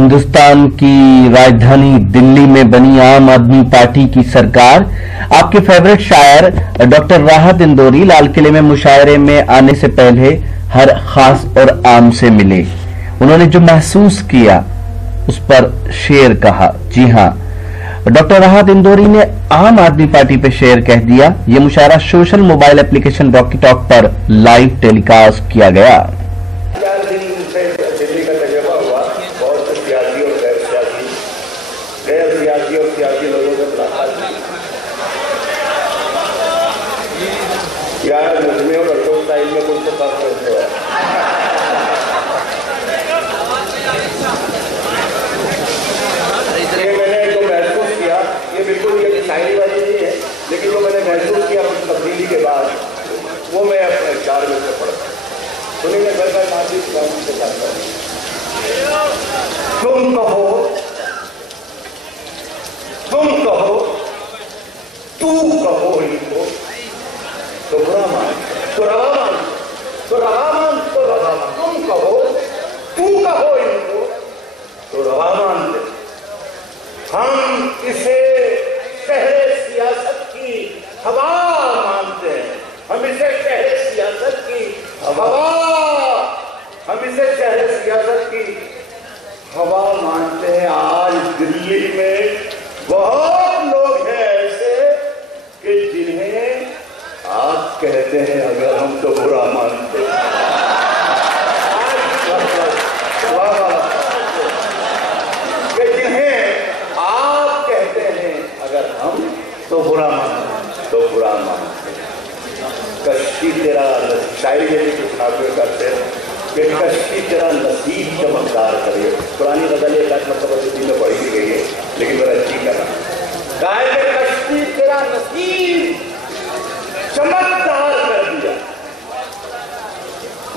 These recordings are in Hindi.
हिंदुस्तान की राजधानी दिल्ली में बनी आम आदमी पार्टी की सरकार। आपके फेवरेट शायर डॉक्टर राहत इंदौरी लाल किले में मुशायरे में आने से पहले हर खास और आम से मिले। उन्होंने जो महसूस किया उस पर शेर कहा। जी हां, डॉक्टर राहत इंदौरी ने आम आदमी पार्टी पे शेर कह दिया। यह मुशायरा social mobile application Rocky Talk पर लाइव टेलीकास्ट किया गया। सियासी लोगों से मुलाकात यार मुझमें और अशोक साहिल में कुछ तो फर्क करते हैं। ये मैंने जो महसूस किया, ये बिल्कुल ये शायरी वाली नहीं है, लेकिन जो मैंने महसूस किया उस तब्दीली के बाद वो मैं अपने 4 मिनट में पढ़ता सुनिए। घर का माफी से चाहता हूँ। तुम कहो, तू कहो इनको तो बुरा मान, तो रवा मान, तो रवा मान, तो रवा मान। तुम कहो, तू कहो इनको तो रवा मान दे। हम इसे शहरे सियासत की हवा मानते हैं। हम इसे शहरे सियासत की हवा, हम इसे शहरे सियासत की हवा मानते हैं। आज दिल्ली में बहुत लोग हैं ऐसे कि जिन्हें आप कहते हैं अगर हम तो बुरा मानते कि जिन्हें आप कहते हैं अगर हम तो बुरा मानते तो बुरा मानते। कश्ती तेरा शायरी यदि कुछ नागरिक करते कि कश्ती तेरा नसीब चमत्कार करे। पुरानी गजल एक मतलब हिंदी में पढ़ी गई है, लेकिन बड़ा अच्छी करा गाय के कश्ती तेरा नसीब चमत्कार कर दिया।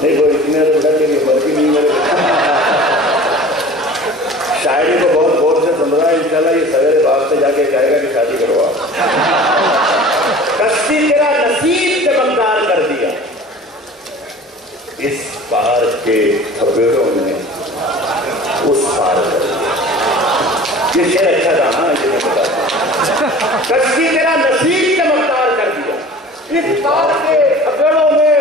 नहीं वो इतने बड़ा के लिए बल्कि नहीं मेरे शायरी को बहुत गौर से सुन रहा है। इंशाल्लाह ये सवेरे बाप से जाके जाएगा कि शादी करवा। कश्ती तेरा नसीब चमत्कार कर दिया। इस पार के थपेड़ों ने उस पार कर दिया। ये शेर अच्छा था ना, ये बता। कश्ती तेरा नसीब चमत्कार कर दिया। इस पार के थपेड़ों में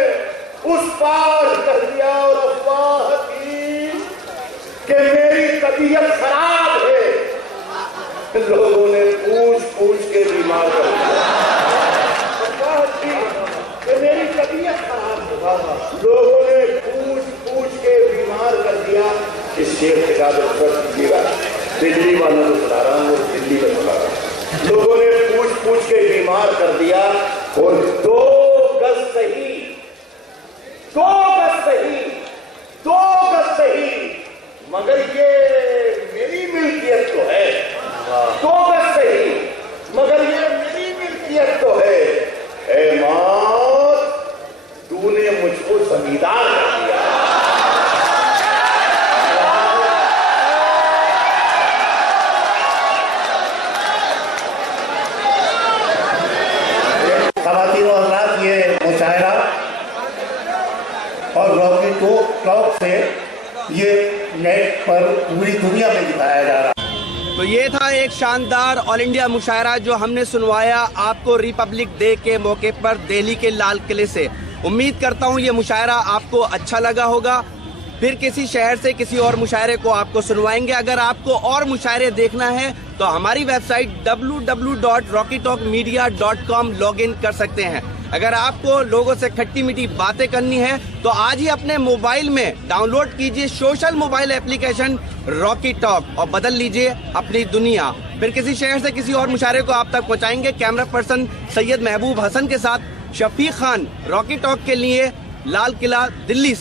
उस पार कर दिया। और अफवाह थी कि मेरी तबीयत खराब है, लोगों ने पूछ पूछ के बीमार कर दिया। अफवाह थी कि मेरी तबीयत खराब है, लोगों ने पूछ पूछ के बीमार कर दिया। इस शेर के साथ दिल्ली वालों को सुना रहा हूँ, दिल्ली में सुना रहा हूँ। लोगों ने पूछ पूछ के बीमार कर दिया। और 2 गज सही, 2 गज सही, 2 गज सही, मगर ये मेरी मिल्कियत तो है। 2 गज सही मगर ये मेरी मिल्कियत तो है। ऐ मौत, तूने मुझको जमींदार कर दिया। खवातीनों हज़रात, ये मुशायरा और रॉकी टॉक से ये नेट पर पूरी दुनिया में दिखाया जा रहा है। तो ये था एक शानदार ऑल इंडिया मुशायरा जो हमने सुनवाया आपको रिपब्लिक डे के मौके पर दिल्ली के लाल किले से। उम्मीद करता हूँ ये मुशायरा आपको अच्छा लगा होगा। फिर किसी शहर से किसी और मुशायरे को आपको सुनवाएंगे। अगर आपको और मुशायरे देखना है तो हमारी वेबसाइट www.rockytalkmedia.com लॉगिन कर सकते हैं। अगर आपको लोगों से खट्टी मीठी बातें करनी है तो आज ही अपने मोबाइल में डाउनलोड कीजिए social mobile application Rocky talk और बदल लीजिए अपनी दुनिया। फिर किसी शहर से किसी और मुशायरे को आप तक पहुंचाएंगे। कैमरा पर्सन सैयद महबूब हसन के साथ शफीक खान, रॉकी टॉक के लिए, लाल किला, दिल्ली से।